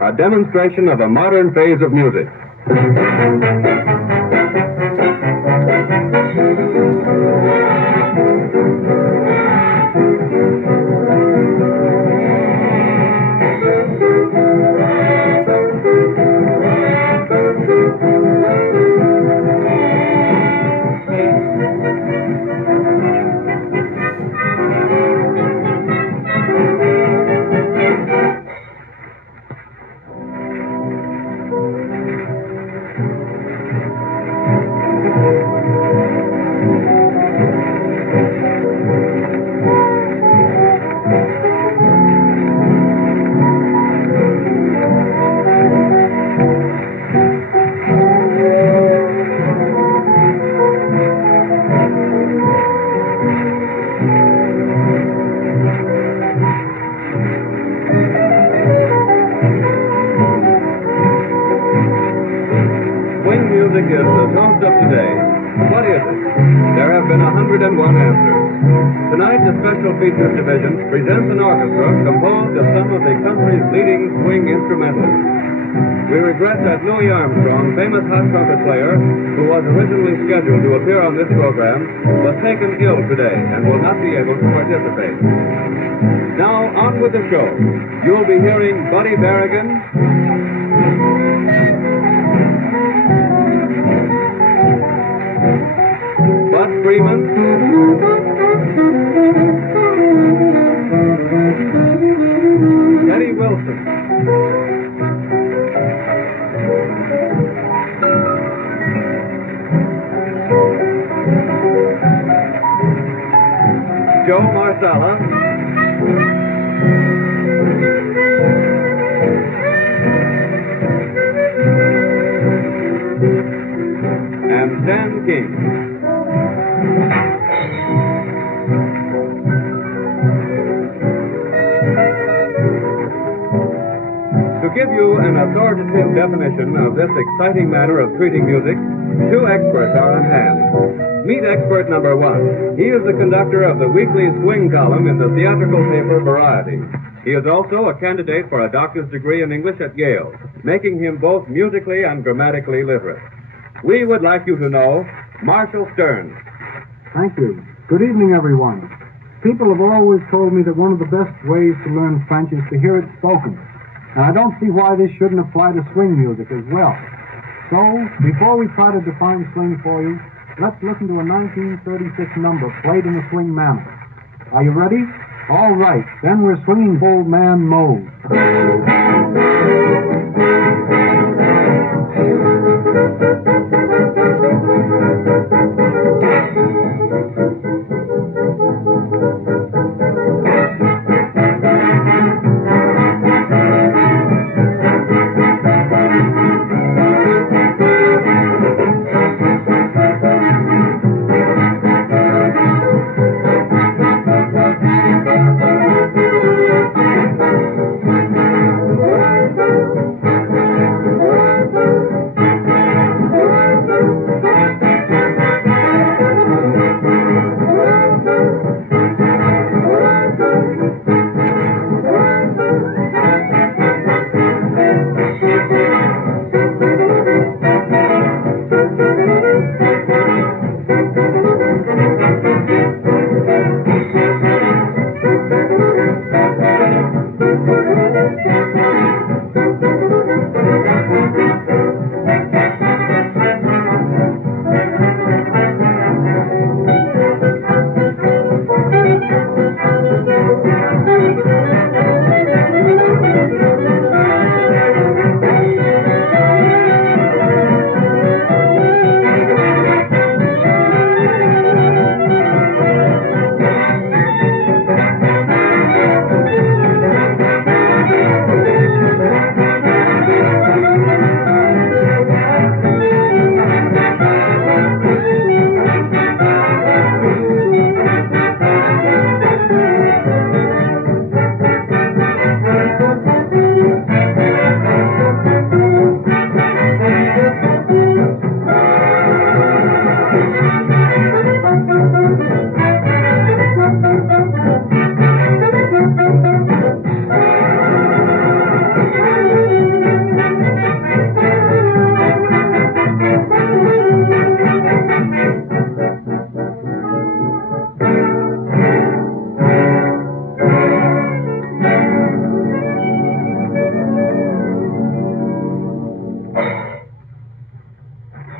a demonstration of a modern phase of music. Is the toast of today. What is it? There have been 101 answers. Tonight, the Special Features Division presents an orchestra composed of some of the country's leading swing instrumentalists. We regret that Louis Armstrong, famous hot trumpet player, who was originally scheduled to appear on this program, was taken ill today and will not be able to participate. Now, on with the show. You'll be hearing Buddy Berigan, Freeman, Eddie Wilson, Joe Marsala, and Stan King. To give you an authoritative definition of this exciting manner of treating music, two experts are on hand. Meet expert number one. He is the conductor of the weekly swing column in the theatrical paper Variety. He is also a candidate for a doctor's degree in English at Yale, making him both musically and grammatically literate. We would like you to know Marshal Stearns. Thank you. Good evening, everyone. People have always told me that one of the best ways to learn French is to hear it spoken. And I don't see why this shouldn't apply to swing music as well. So, before we try to define swing for you, let's listen to a 1936 number played in a swing manner. Are you ready? All right, then we're swinging Old Man Mose.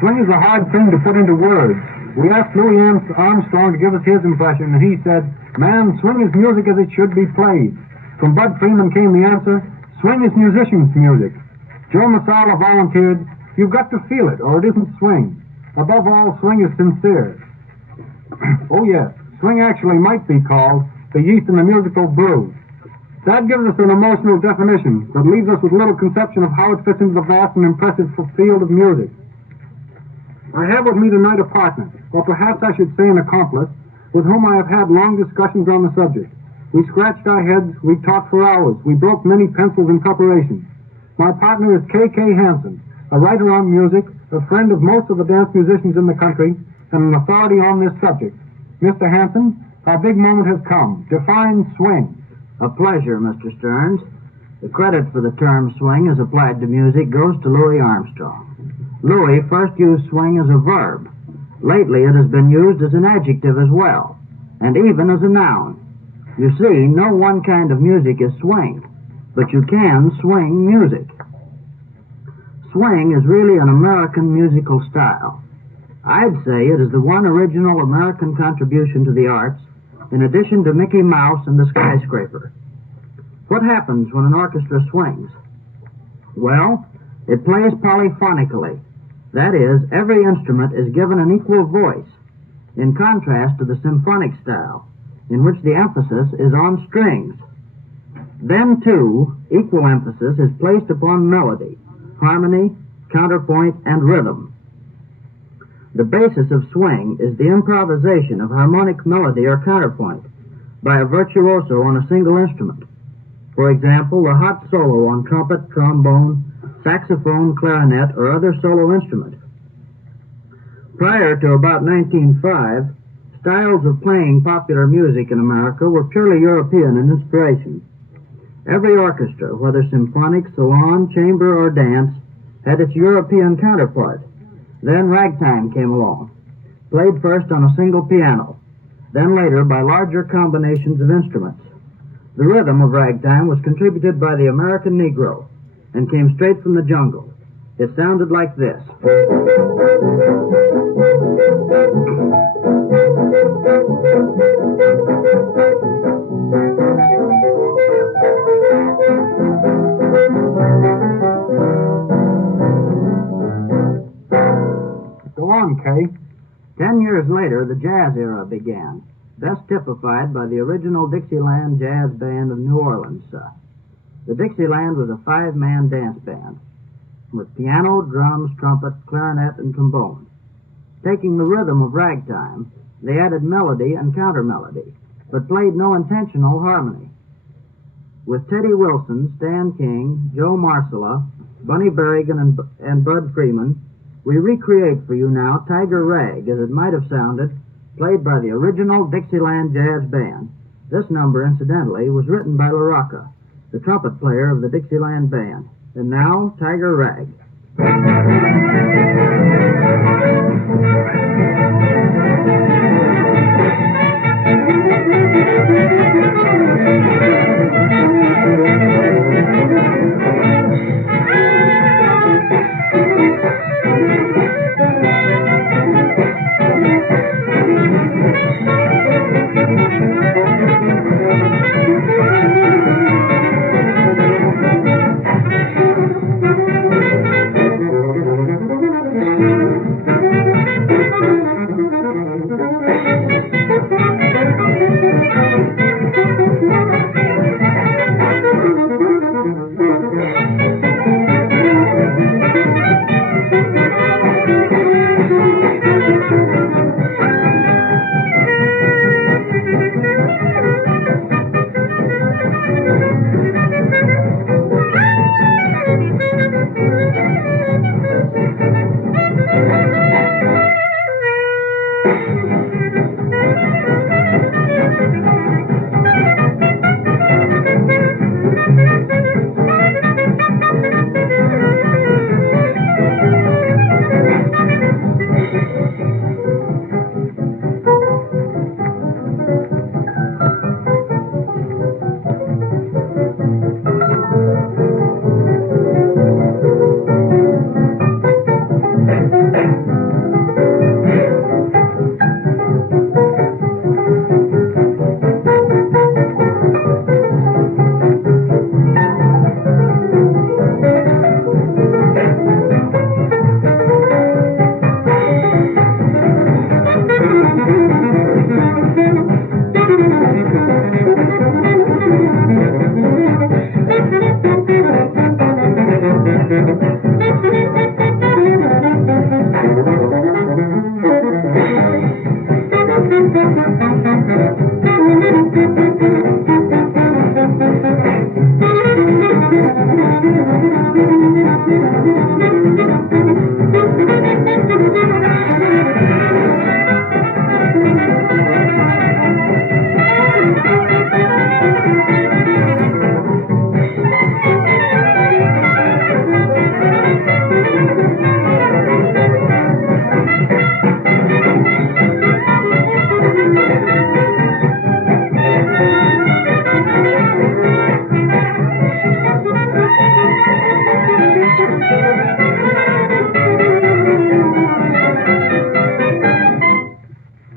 Swing is a hard thing to put into words. We asked Louis Armstrong to give us his impression, and he said, "Man, swing is music as it should be played." From Bud Freeman came the answer, "Swing is musician's music." Joe Marsala volunteered, "You've got to feel it, or it isn't swing. Above all, swing is sincere." Oh, yes, swing actually might be called the yeast in the musical brew. That gives us an emotional definition that leaves us with little conception of how it fits into the vast and impressive field of music. I have with me tonight a partner, or perhaps I should say an accomplice, with whom I have had long discussions on the subject. We scratched our heads, we talked for hours, we broke many pencils in preparation. My partner is K Hansen, a writer on music, a friend of most of the dance musicians in the country, and an authority on this subject. Mr. Hansen, our big moment has come. Define swing. A pleasure, Mr. Stearns. The credit for the term swing as applied to music goes to Louis Armstrong. Louis first used swing as a verb. Lately it has been used as an adjective as well, and even as a noun. You see, no one kind of music is swing, but you can swing music. Swing is really an American musical style. I'd say it is the one original American contribution to the arts, in addition to Mickey Mouse and the skyscraper. What happens when an orchestra swings? Well, it plays polyphonically. That is, every instrument is given an equal voice, in contrast to the symphonic style, in which the emphasis is on strings. Then, too, equal emphasis is placed upon melody, harmony, counterpoint, and rhythm. The basis of swing is the improvisation of harmonic melody or counterpoint by a virtuoso on a single instrument. For example, the hot solo on trumpet, trombone, saxophone, clarinet, or other solo instrument. Prior to about 1905, styles of playing popular music in America were purely European in inspiration. Every orchestra, whether symphonic, salon, chamber, or dance, had its European counterpart. Then ragtime came along, played first on a single piano, then later by larger combinations of instruments. The rhythm of ragtime was contributed by the American Negro and came straight from the jungle. It sounded like this. Go on, Kay. 10 years later, the jazz era began, best typified by the original Dixieland Jazz Band of New Orleans. The Dixieland was a 5-man dance band with piano, drums, trumpet, clarinet, and trombone. Taking the rhythm of ragtime, they added melody and counter-melody, but played no intentional harmony. With Teddy Wilson, Stan King, Joe Marsala, Bunny Berigan, and Bud Freeman, we recreate for you now Tiger Rag as it might have sounded, played by the original Dixieland Jazz Band. This number, incidentally, was written by LaRocca, the trumpet player of the Dixieland Band. And now, Tiger Rag.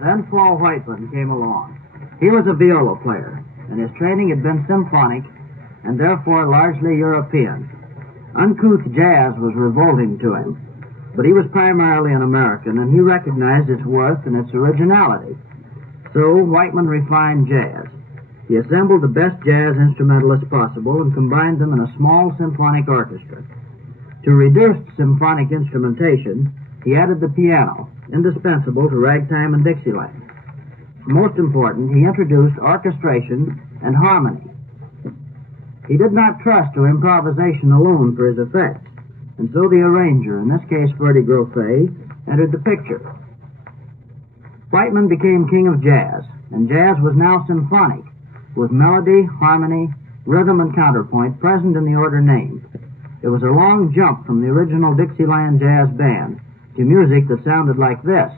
Then Paul Whiteman came along. He was a viola player, and his training had been symphonic and therefore largely European. Uncouth jazz was revolting to him, but he was primarily an American, and he recognized its worth and its originality. So Whiteman refined jazz. He assembled the best jazz instrumentalists possible and combined them in a small symphonic orchestra. To reduced symphonic instrumentation, he added the piano, indispensable to ragtime and Dixieland. Most important, he introduced orchestration and harmony. He did not trust to improvisation alone for his effects, and so the arranger, in this case Ferdy Grofé, entered the picture. Whiteman became king of jazz, and jazz was now symphonic, with melody, harmony, rhythm, and counterpoint present in the order named. It was a long jump from the original Dixieland jazz band to music that sounded like this.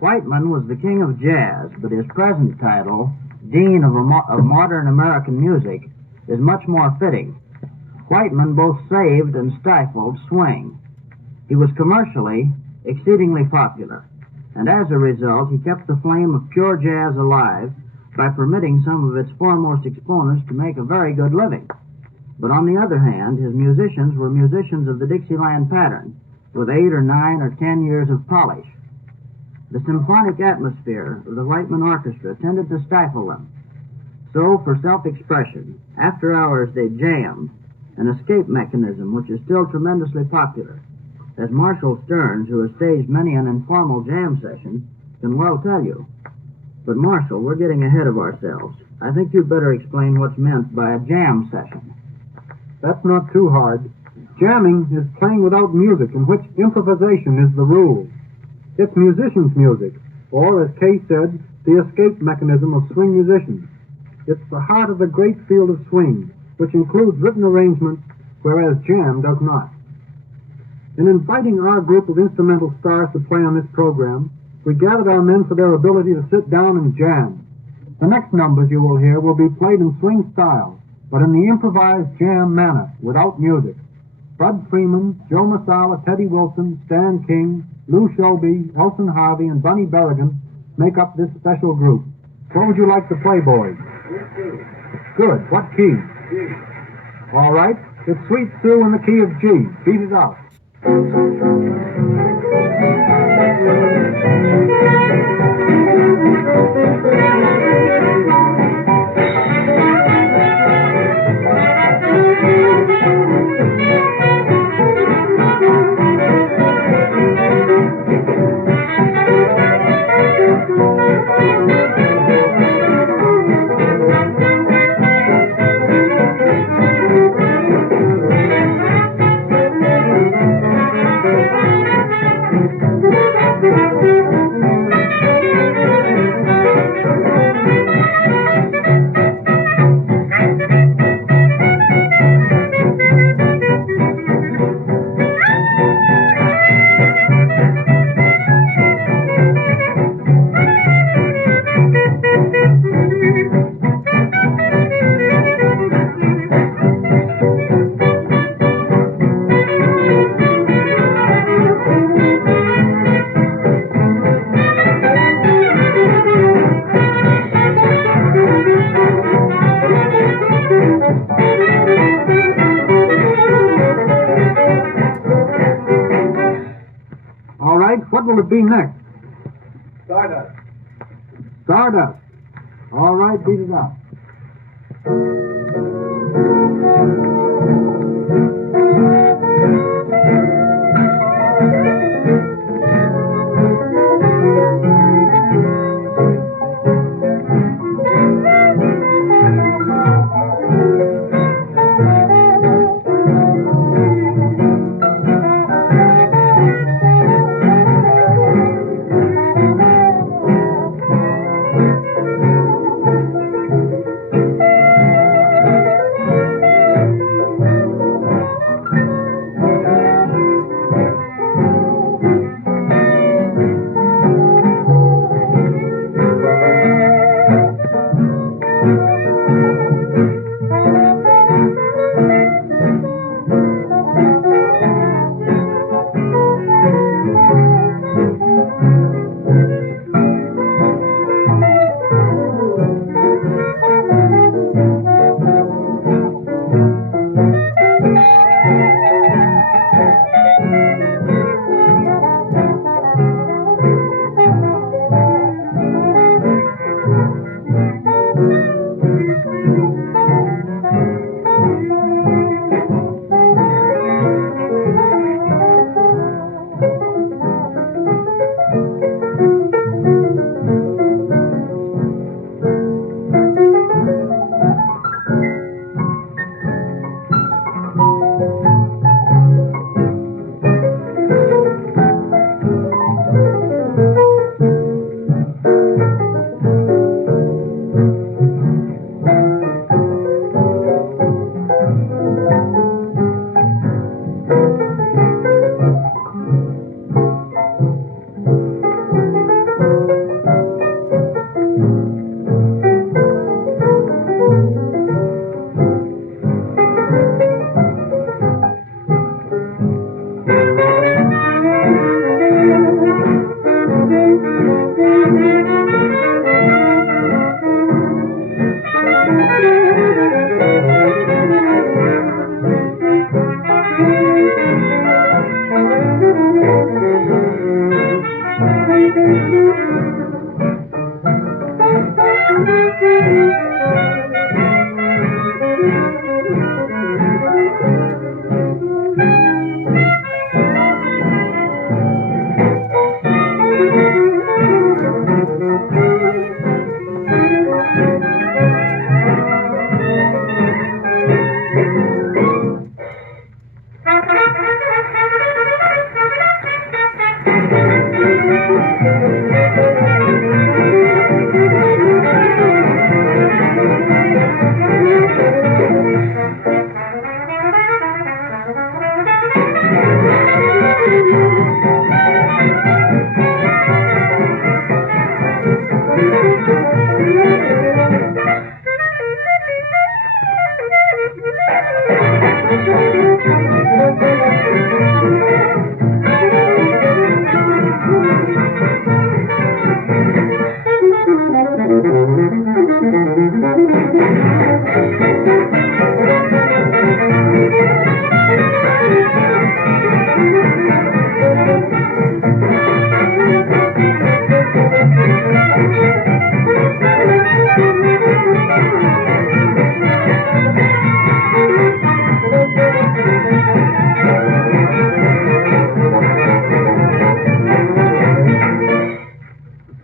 Whiteman was the king of jazz, but his present title, Dean of Modern American Music, is much more fitting. Whiteman both saved and stifled swing. He was commercially exceedingly popular, and as a result, he kept the flame of pure jazz alive by permitting some of its foremost exponents to make a very good living. But on the other hand, his musicians were musicians of the Dixieland pattern, with 8 or 9 or 10 years of polish. The symphonic atmosphere of the Whiteman Orchestra tended to stifle them. So, for self-expression, after hours they jammed, an escape mechanism which is still tremendously popular, as Marshall Stearns, who has staged many an informal jam session, can well tell you. But Marshall, we're getting ahead of ourselves. I think you'd better explain what's meant by a jam session. That's not too hard. Jamming is playing without music, in which improvisation is the rule. It's musicians' music, or, as Kay said, the escape mechanism of swing musicians. It's the heart of the great field of swing, which includes written arrangements, whereas jam does not. In inviting our group of instrumental stars to play on this program, we gathered our men for their ability to sit down and jam. The next numbers you will hear will be played in swing style, but in the improvised jam manner, without music. Bud Freeman, Joe Marsala, Teddy Wilson, Stan King, Lou Shelby, Elson Harvey, and Bunny Berigan make up this special group. What would you like to play, boys? Good. What key? G. All right. It's Sweet Sue in the key of G. Beat it out. What will it be next? Stardust. Stardust. All right, beat it out.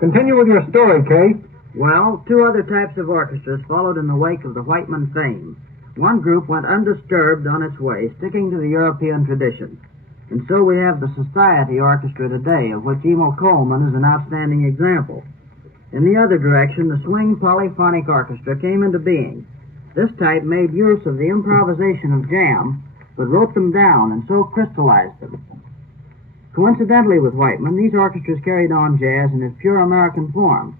Continue with your story, Kay. Well, two other types of orchestras followed in the wake of the Whiteman fame. One group went undisturbed on its way, sticking to the European tradition. And so we have the Society Orchestra today, of which Emil Coleman is an outstanding example. In the other direction, the Swing Polyphonic Orchestra came into being. This type made use of the improvisation of jam, but wrote them down and so crystallized them. Coincidentally with Whiteman, these orchestras carried on jazz in its pure American form.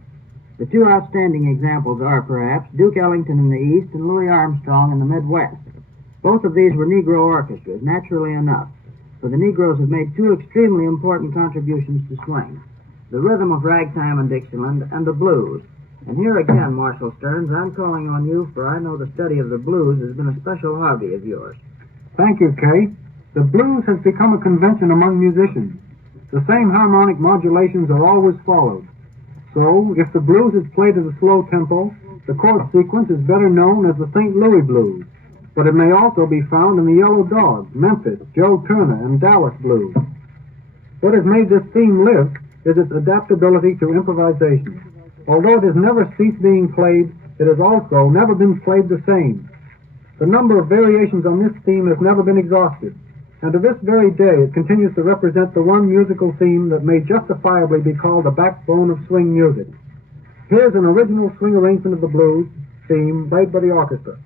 The two outstanding examples are, perhaps, Duke Ellington in the East and Louis Armstrong in the Midwest. Both of these were Negro orchestras, naturally enough, for the Negroes have made two extremely important contributions to swing: the rhythm of ragtime and Dixieland, and the blues. And here again, Marshal Stearns, I'm calling on you, for I know the study of the blues has been a special hobby of yours. Thank you, Kay. The blues has become a convention among musicians. The same harmonic modulations are always followed. So, if the blues is played at a slow tempo, the chord sequence is better known as the St. Louis Blues, but it may also be found in the Yellow Dog, Memphis, Joe Turner, and Dallas Blues. What has made this theme live is its adaptability to improvisation. Although it has never ceased being played, it has also never been played the same. The number of variations on this theme has never been exhausted, and to this very day it continues to represent the one musical theme that may justifiably be called the backbone of swing music. Here's an original swing arrangement of the blues theme played by the orchestra.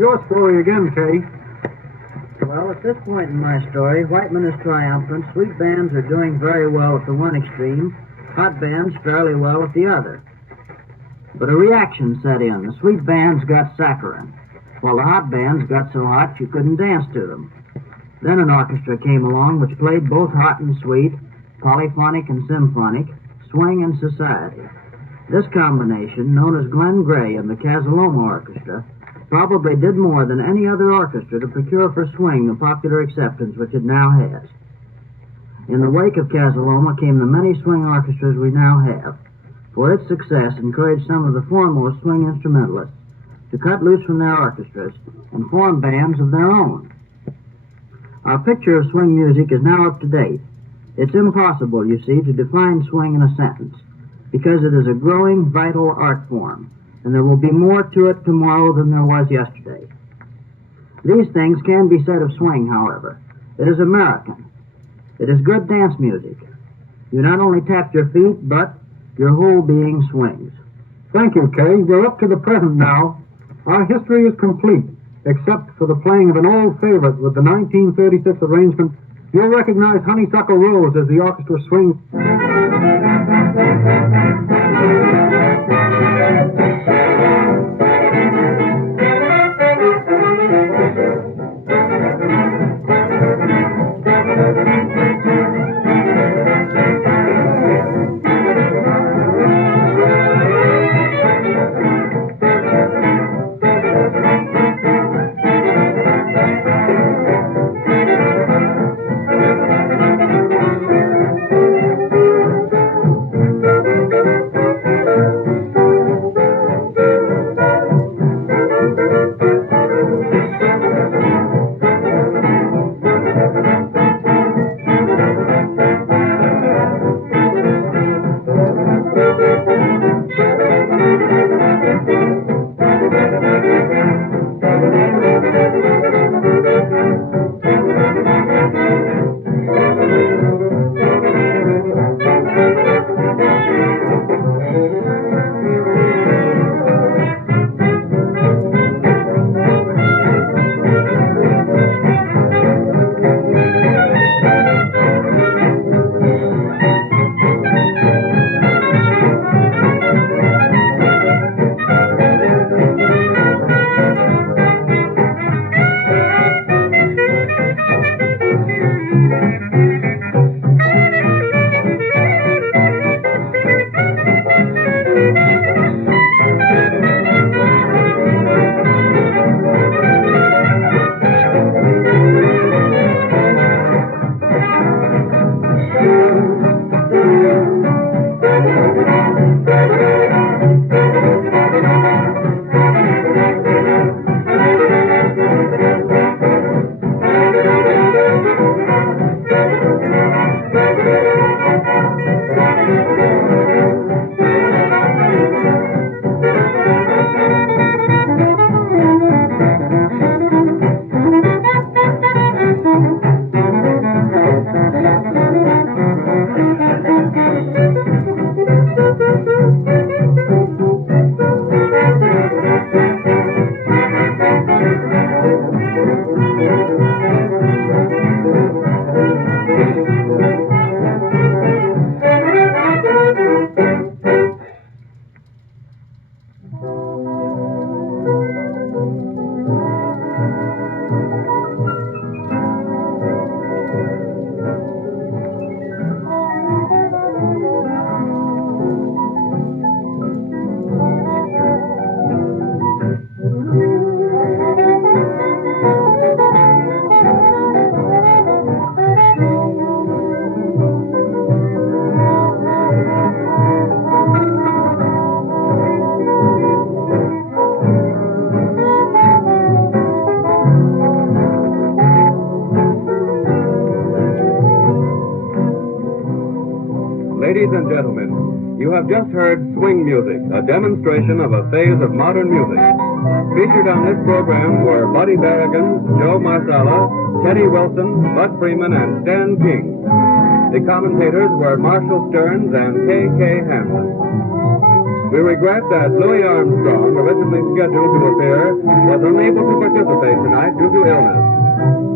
Your story again, Kay. Well, at this point in my story, Whiteman is triumphant, sweet bands are doing very well at the one extreme, hot bands fairly well at the other. But a reaction set in. The sweet bands got saccharine, while the hot bands got so hot you couldn't dance to them. Then an orchestra came along which played both hot and sweet, polyphonic and symphonic, swing and society. This combination, known as Glenn Gray and the Casaloma Orchestra, probably did more than any other orchestra to procure for swing the popular acceptance which it now has. In the wake of Casaloma came the many swing orchestras we now have, for its success encouraged some of the foremost swing instrumentalists to cut loose from their orchestras and form bands of their own. Our picture of swing music is now up to date. It's impossible, you see, to define swing in a sentence, because it is a growing, vital art form, and there will be more to it tomorrow than there was yesterday. These things can be said of swing, however. It is American. It is good dance music. You not only tap your feet, but your whole being swings. Thank you, Kay. We're up to the present now. Our history is complete, except for the playing of an old favorite with the 1936 arrangement. You'll recognize Honeysuckle Rose as the orchestra swings. Ladies and gentlemen, you have just heard Swing Music, a demonstration of a phase of modern music. Featured on this program were Buddy Berigan, Joe Marsala, Teddy Wilson, Bud Freeman, and Stan King. The commentators were Marshall Stearns and K Hansen. We regret that Louis Armstrong, originally scheduled to appear, was unable to participate tonight due to illness.